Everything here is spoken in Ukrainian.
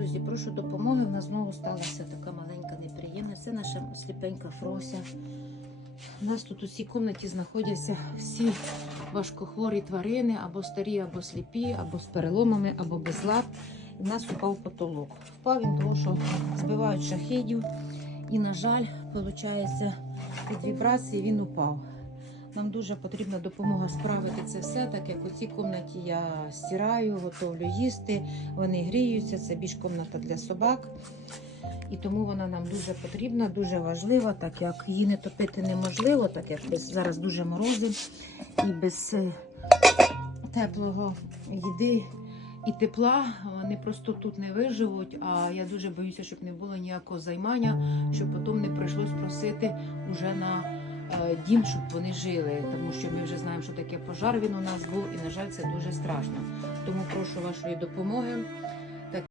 друзі, прошу допомоги. У нас знову сталася така маленька неприємність. Це наша сліпенька Фрося. У нас тут у цій кімнаті знаходяться всі важкохворі тварини, або старі, або сліпі, або з переломами, або без лап. В нас упав потолок. Впав він тому, що збивають шахідів. І, на жаль, виходить, від вібрації він упав. Нам дуже потрібна допомога справити це все, так як у цій кімнаті я стираю, готовлю їсти, вони гріються, це більш кімната для собак. І тому вона нам дуже потрібна, дуже важлива, так як її не топити неможливо, так як зараз дуже морози і без е, теплого їди і тепла вони просто тут не виживуть. А я дуже боюся, щоб не було ніякого займання, щоб потім не прийшлось просити уже на дім, щоб вони жили. Тому що ми вже знаємо, що таке пожар він у нас був, і на жаль, це дуже страшно. Тому прошу вашої допомоги.